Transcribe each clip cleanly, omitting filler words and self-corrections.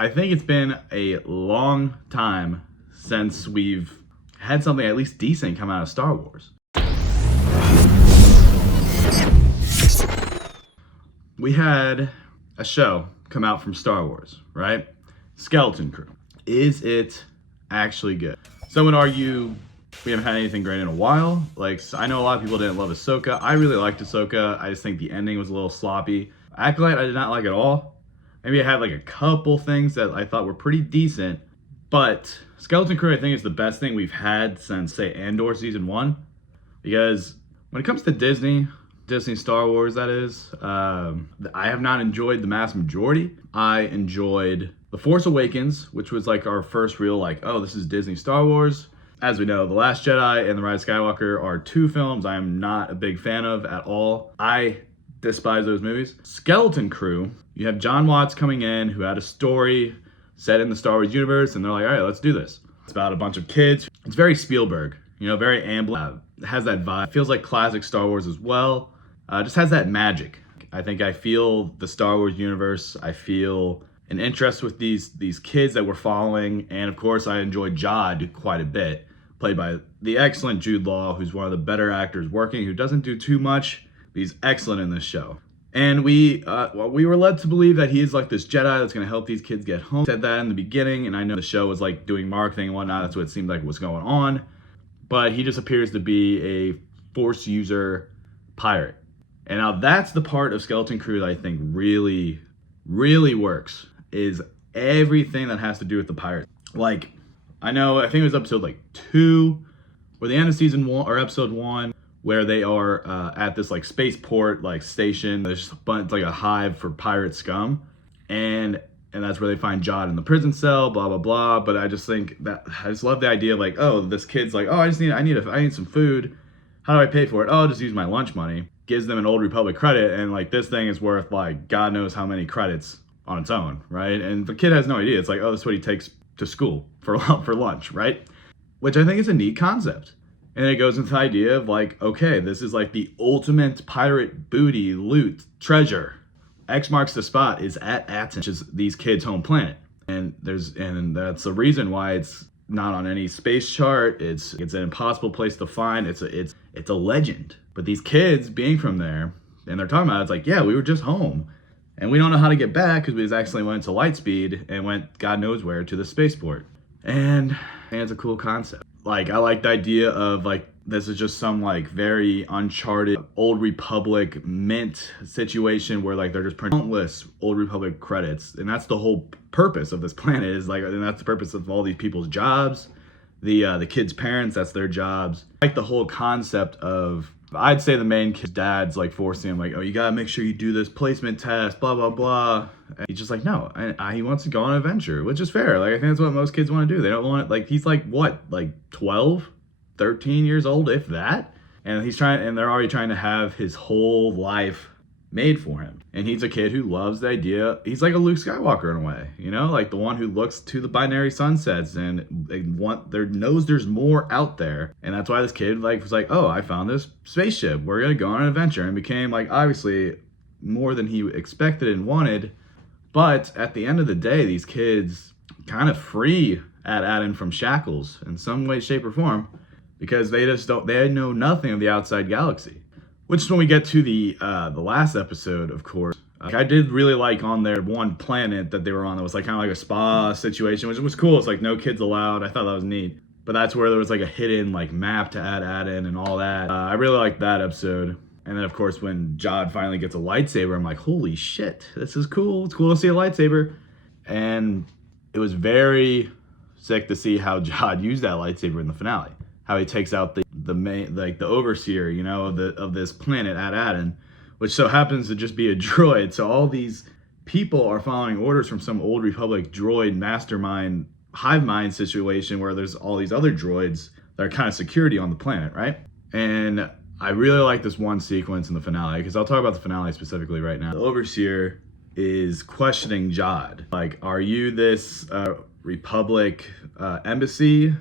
I think it's been a long time since we've had something at least decent come out of Star Wars. We had a show come out from Star Wars, right? Skeletoncrew. Is it actually good? Some would argue we haven't had anything great in a while. Like, I know a lot of people didn't love Ahsoka. I really liked Ahsoka. I just think the ending was a little sloppy. Acolyte, I did not like at all. Maybe I had like a couple things that I thought were pretty decent, but Skeletoncrew, I think, is the best thing we've had since, say, Andor Season 1. Because when it comes to Disney Star Wars, that is, I have not enjoyed the mass majority. I enjoyed The Force Awakens, which was like our first real, like, oh, this is Disney Star Wars. As we know, The Last Jedi and The Rise of Skywalker are two films I am not a big fan of at all. I despise those movies. Skeletoncrew, you have John Watts coming in who had a story set in the Star Wars universe, and they're like, all right, let's do this. It's about a bunch of kids. It's very Spielberg, very Amblin. It has that vibe. Feels like classic Star Wars as well. Just has that magic. I feel the Star Wars universe. I feel an interest with these kids that we're following, and of course I enjoyed Jod quite a bit, played by the excellent Jude Law, who's one of the better actors working, who doesn't do too much, but he's excellent in this show. And we were led to believe that he is like this Jedi that's going to help these kids get home. Said that in the beginning, and I know the show was like doing marketing and whatnot. That's what it seemed like was going on. But he just appears to be a Force user pirate. And now that's the part of Skeletoncrew that I think really, really works, is everything that has to do with the pirates. Like, I think it was episode like 2, or the end of season 1, or episode 1, where they are at this like spaceport like station. There's just a bunch, like a hive for pirate scum, and that's where they find Jod in the prison cell. Blah blah blah. But I just love the idea of like, oh, this kid's like, oh, I need some food. How do I pay for it? Oh, I'll just use my lunch money. Gives them an Old Republic credit, and like this thing is worth like God knows how many credits on its own, right? And the kid has no idea. It's like, oh, this is what he takes to school for lunch, right? Which I think is a neat concept. And it goes into the idea of like, okay, this is like the ultimate pirate booty, loot, treasure. X marks the spot is at Aten, which is these kids' home planet. And that's the reason why it's not on any space chart. It's an impossible place to find. It's a legend. But these kids being from there, and they're talking about it, it's like, yeah, we were just home. And we don't know how to get back because we just accidentally went into Lightspeed and went God knows where to the spaceport. And it's a cool concept. Like, I like the idea of like, this is just some like very uncharted Old Republic mint situation where like they're just printing countless Old Republic credits. And that's the whole purpose of this planet, is like, and that's the purpose of all these people's jobs. The kids' parents, that's their jobs. Like the whole concept of, I'd say the main kid's dad's like forcing him, like, oh, you gotta make sure you do this placement test, blah, blah, blah. And he's just like, no, he wants to go on an adventure, which is fair. Like, I think that's what most kids want to do. They don't want it, like, he's like, what, like 12, 13 years old, if that? And they're already trying to have his whole life made for him. And he's a kid who loves the idea. He's like a Luke Skywalker in a way, like the one who looks to the binary sunsets and knows there's more out there. And that's why this kid was like, oh, I found this spaceship. We're going to go on an adventure. And became like, obviously more than he expected and wanted. But at the end of the day, these kids kind of free Aten from shackles in some way, shape, or form, because they know nothing of the outside galaxy. Which is when we get to the last episode, of course. I did really like on their one planet that they were on that was like kind of like a spa situation, which was cool. It's like no kids allowed. I thought that was neat. But that's where there was like a hidden like map to Aten and all that. I really liked that episode. And then of course when Jod finally gets a lightsaber, I'm like, holy shit, this is cool. It's cool to see a lightsaber. And it was very sick to see how Jod used that lightsaber in the finale. How he takes out the main, like the overseer, of this planet at Aten, which so happens to just be a droid. So all these people are following orders from some Old Republic droid mastermind, hive mind situation where there's all these other droids that are kind of security on the planet, right? And I really like this one sequence in the finale, because I'll talk about the finale specifically right now. The overseer is questioning Jod. Like, are you this Republic embassy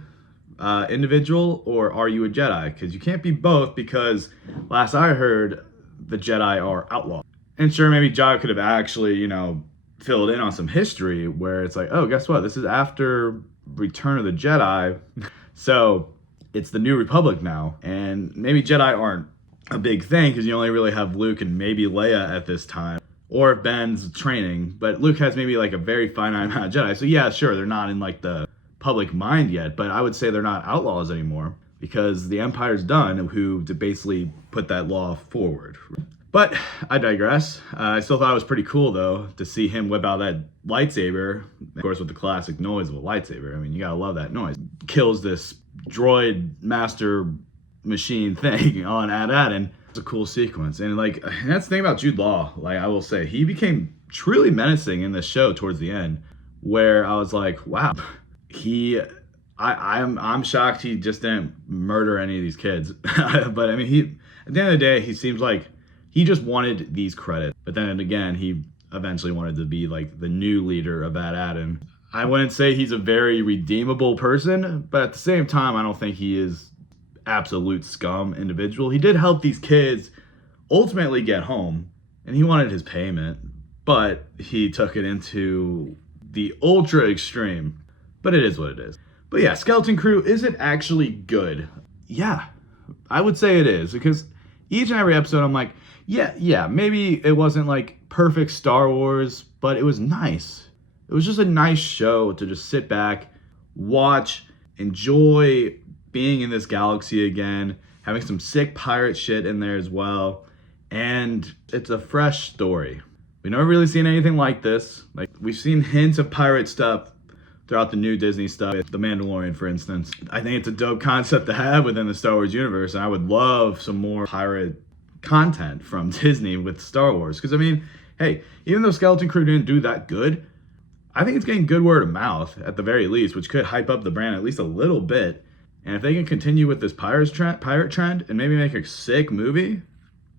individual, or are you a Jedi? Because you can't be both, because last I heard, the Jedi are outlawed. And sure, maybe Jod could have actually, filled in on some history where it's like, oh, guess what? This is after Return of the Jedi. So it's the New Republic now. And maybe Jedi aren't a big thing because you only really have Luke and maybe Leia at this time. Or if Ben's training. But Luke has maybe like a very finite amount of Jedi. So yeah, sure, they're not in like the public mind yet. But I would say they're not outlaws anymore because the Empire's done who to basically put that law forward. But I digress. I still thought it was pretty cool, though, to see him whip out that lightsaber. Of course, with the classic noise of a lightsaber. I mean, you gotta love that noise. Kills this droid master machine thing on AT-AT. It's a cool sequence. And, like, that's the thing about Jude Law. Like, I will say, he became truly menacing in this show towards the end, where I was like, wow, I'm shocked he just didn't murder any of these kids. But, I mean, at the end of the day, he seems like he just wanted these credits, but then again, he eventually wanted to be like the new leader of AT-AT. And I wouldn't say he's a very redeemable person, but at the same time, I don't think he is absolute scum individual. He did help these kids ultimately get home, and he wanted his payment, but he took it into the ultra extreme. But it is what it is. But yeah, Skeletoncrew, is it actually good? Yeah, I would say it is, because each and every episode I'm like, yeah, maybe it wasn't like perfect Star Wars, but it was nice. It was just a nice show to just sit back, watch, enjoy being in this galaxy again, having some sick pirate shit in there as well. And it's a fresh story. We've never really seen anything like this. Like, we've seen hints of pirate stuff throughout the new Disney stuff. The Mandalorian, for instance. I think it's a dope concept to have within the Star Wars universe, and I would love some more pirate content from Disney with Star Wars. Because, I mean, hey, even though Skeletoncrew didn't do that good, I think it's getting good word of mouth, at the very least, which could hype up the brand at least a little bit. And if they can continue with this pirate trend and maybe make a sick movie,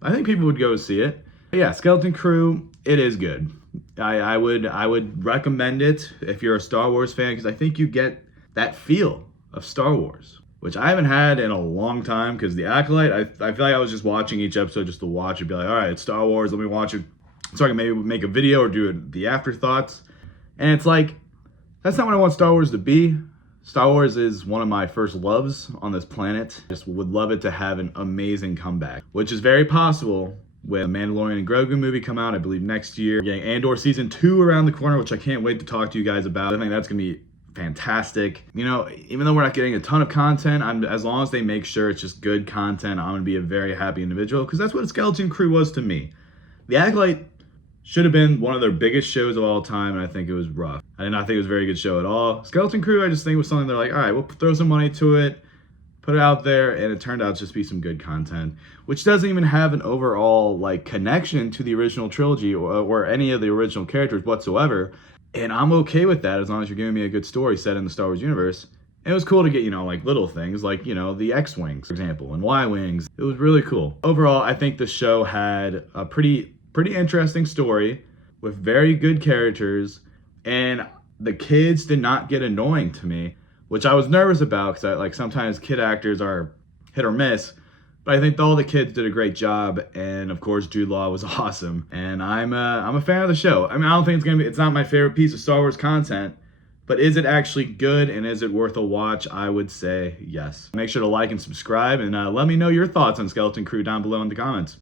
I think people would go see it. But yeah, Skeletoncrew, it is good. I would recommend it if you're a Star Wars fan, because I think you get that feel of Star Wars, which I haven't had in a long time. Because The Acolyte, I feel like I was just watching each episode just to watch it, be like, all right, it's Star Wars, let me watch it so I can maybe make a video or do the afterthoughts. And it's like, that's not what I want Star Wars to be. Star Wars is one of my first loves on this planet. Just would love it to have an amazing comeback, which is very possible with the Mandalorian and Grogu movie come out, I believe, next year. We're getting Andor Season 2 around the corner, which I can't wait to talk to you guys about. I think that's going to be fantastic. You know, even though we're not getting a ton of content, as long as they make sure it's just good content, I'm going to be a very happy individual, because that's what Skeletoncrew was to me. The Acolyte should have been one of their biggest shows of all time, and I think it was rough. I did not think it was a very good show at all. Skeletoncrew, I just think was something they're like, all right, we'll throw some money to it, put it out there, and it turned out to just be some good content, which doesn't even have an overall like connection to the original trilogy or any of the original characters whatsoever. And I'm okay with that as long as you're giving me a good story set in the Star Wars universe. And it was cool to get, like little things like, the X-Wings, for example, and Y-Wings. It was really cool. Overall, I think the show had a pretty interesting story with very good characters, and the kids did not get annoying to me, which I was nervous about, because sometimes kid actors are hit or miss, but I think all the kids did a great job, and of course Jude Law was awesome, and I'm a fan of the show. I mean, I don't think it's not my favorite piece of Star Wars content, but is it actually good, and is it worth a watch? I would say yes. Make sure to like and subscribe, and let me know your thoughts on Skeletoncrew down below in the comments.